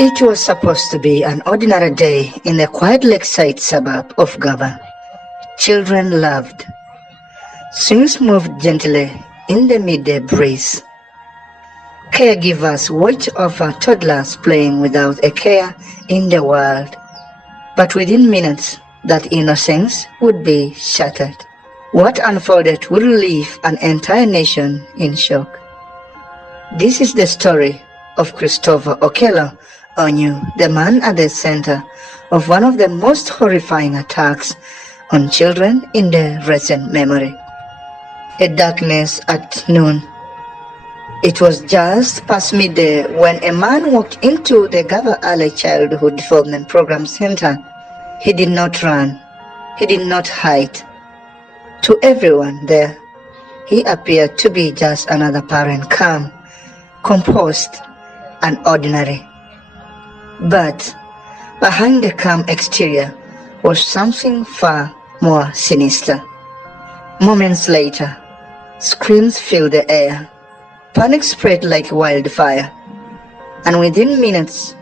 It was supposed to be an ordinary day in the quiet lakeside suburb of Ggaba. Children loved. Swings moved gently in the midday breeze. Caregivers watched over toddlers playing without a care in the world. But within minutes, that innocence would be shattered. What unfolded would leave an entire nation in shock. This is the story of Christopher Okello Onyum, the man at the center of one of the most horrifying attacks on children in the recent memory. A darkness at noon. It was just past midday when a man walked into the Ggaba Early Childhood Development Program Center. He did not run. He did not hide. To everyone there, he appeared to be just another parent, calm, composed, and ordinary. But behind the calm exterior was something far more sinister. Moments later, screams filled the air. Panic spread like wildfire, and within minutes,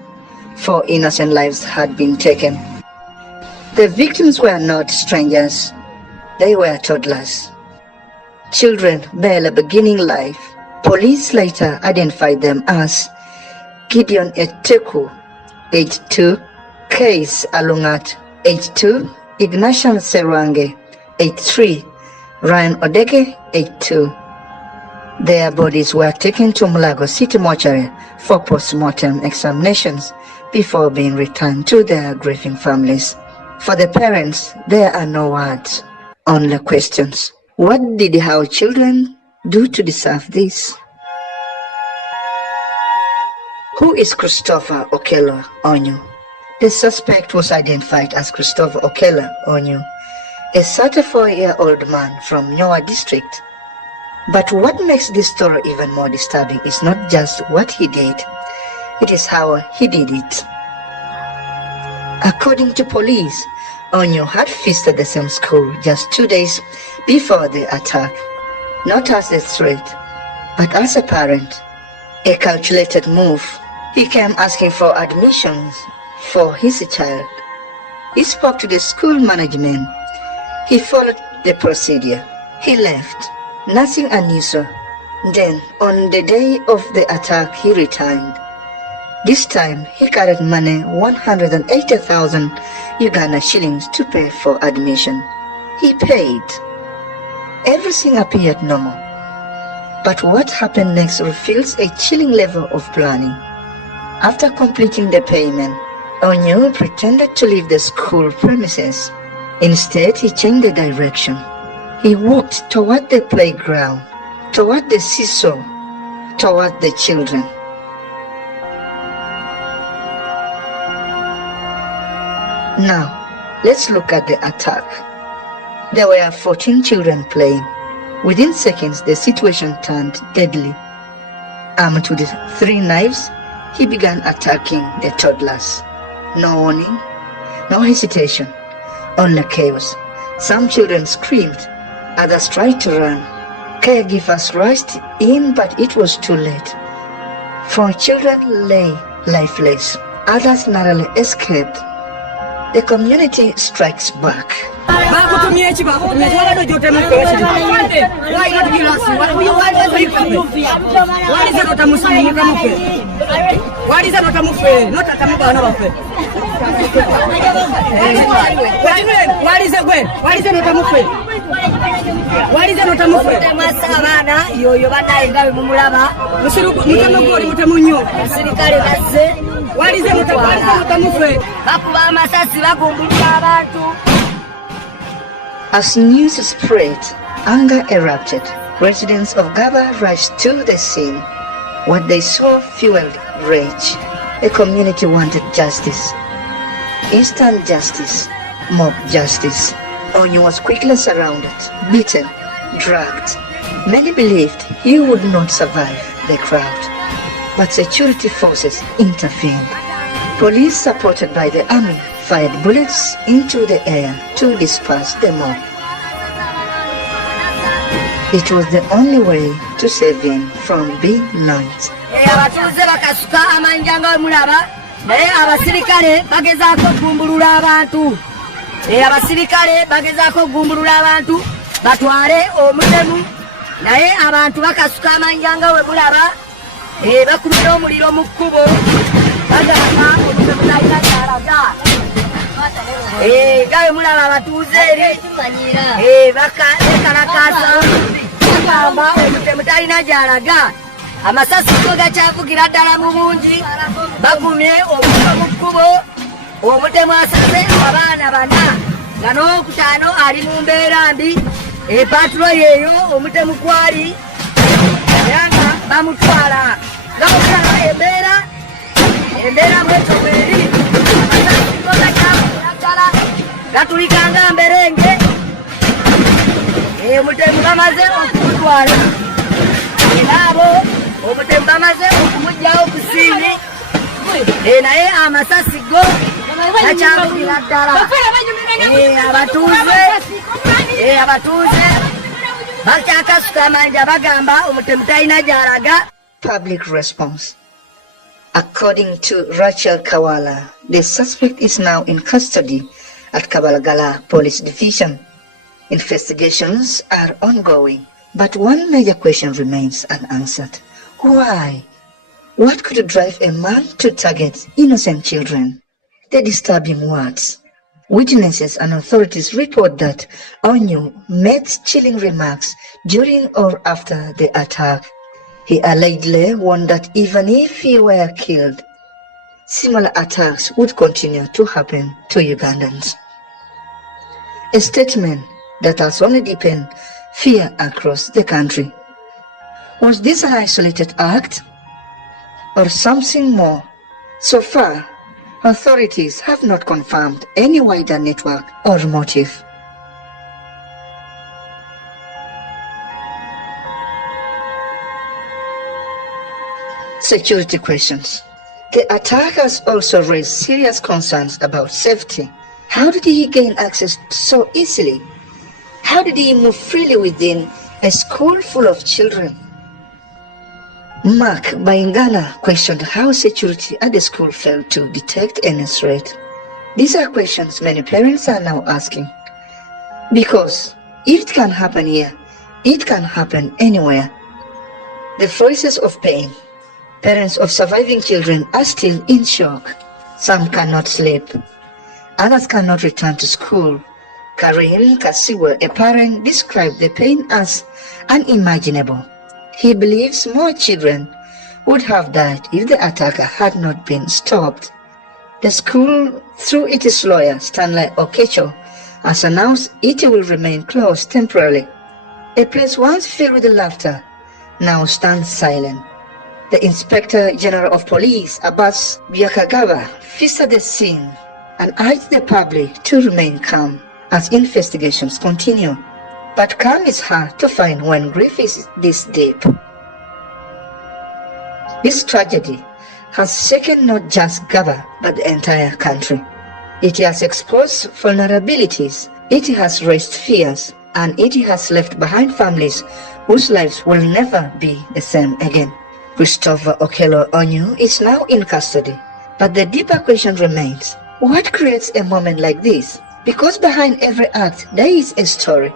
4 innocent lives had been taken. The victims were not strangers, they were toddlers. Children barely beginning life. Police later identified them as Gideon Eteku, age 2, Case Alungat, age 2, Ignatian Serwange, age 3, Ryan Odege, age 2. Their bodies were taken to Mulago City Mortuary for post-mortem examinations before being returned to their grieving families. For the parents, there are no words, only questions. What did our children do to deserve this? Who is Christopher Okello Onyum? The suspect was identified as Christopher Okello Onyum, a 34-year-old man from Nyoa district. But what makes this story even more disturbing is not just what he did, it is how he did it. According to police, Onyum had visited the same school just 2 days before the attack, not as a threat, but as a parent. A calculated move. He came asking for admissions for his child. He spoke to the school management. He followed the procedure. He left. Nothing unusual. Then, on the day of the attack, he returned. This time, he carried money 180,000 Uganda shillings to pay for admission. He paid. Everything appeared normal. But what happened next reveals a chilling level of planning. After completing the payment, Onyum pretended to leave the school premises. Instead, he changed the direction. He walked toward the playground, toward the seesaw, toward the children. Now, let's look at the attack. There were 14 children playing. Within seconds, the situation turned deadly. Armed with 3 knives, he began attacking the toddlers. No warning, no hesitation, only chaos. Some children screamed. Others tried to run. Caregivers rushed in, but it was too late. 4 children lay lifeless. Others narrowly escaped. The community strikes back. As news spread, anger erupted. Residents of Ggaba rushed to the scene. What they saw fueled rage. The community wanted justice. Instant justice. Mob justice. Onyum was quickly surrounded, beaten, dragged. Many believed he would not survive the crowd, but security forces intervened. Police, supported by the army, fired bullets into the air to disperse the mob. It was the only way to save him from being launched. naye abasirikale bagezaako okugumbulula abantu. Abasirikale bagezaako okugumbulula abantu batwale omutemu, naye abantu bakasuka amanja nga we mulaba bakubira omuliro mu kkubo bagamba omutemu talina kyalaga. Nga we mulaba abatuuze eri bekalakaasa bagamba omutemu talina gyalaga. Amasasi go gakyavugira ddala mu bungi, bagumye omutwe mu kkubo. Omutemu asaze abaana bana nga n'okutaano ali mu mbeera mbi. Patulo yeeyo omutemu kwali era nga bamutwala nga mukulaba embeera bwetyo bweri. Amasasi go gakyavugira ddala gatulikanga mberenge. Omutemu bamaze okumutwala era abo omutemu bamaze okumugyawo ku siini, naye amasasi go gakyavugira ddala. Abatuuze bakyakasuka amanja bagamba omutemu talina gy'alaga. Public response. According to Rachel Kawala, the suspect is now in custody at Kabalagala Police Division. Investigations are ongoing, but one major question remains unanswered. Why? What could drive a man to target innocent children? The disturbing words. Witnesses and authorities report that Onyum made chilling remarks during or after the attack. He allegedly warned that even if he were killed, similar attacks would continue to happen to Ugandans. A statement that has only deepened fear across the country. Was this an isolated act or something more? So far, authorities have not confirmed any wider network or motive. Security questions. The attackers also raised serious concerns about safety. How did he gain access so easily? How did he move freely within a school full of children? Mark Bayingana questioned how security at the school failed to detect any threat. These are questions many parents are now asking. Because if it can happen here, it can happen anywhere. The voices of pain. Parents of surviving children are still in shock. Some cannot sleep. Others cannot return to school. Karim Kasiwe, a parent, described the pain as unimaginable. He believes more children would have died if the attacker had not been stopped. The school, through its lawyer, Stanley Okello, has announced it will remain closed temporarily. A place once filled with laughter now stands silent. The Inspector General of Police, Abbas Byakagaba, visited the scene and urged the public to remain calm as investigations continue. But calm is hard to find when grief is this deep. This tragedy has shaken not just Ggaba, but the entire country. It has exposed vulnerabilities, it has raised fears, and it has left behind families whose lives will never be the same again. Christopher Okello Onyum is now in custody, but the deeper question remains, what creates a moment like this? Because behind every act, there is a story.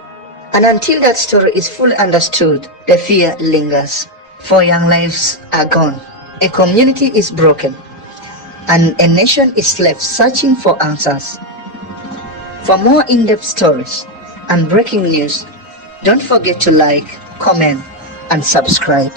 And until that story is fully understood, the fear lingers. 4 young lives are gone, a community is broken, and a nation is left searching for answers. For more in-depth stories and breaking news, don't forget to like, comment, and subscribe.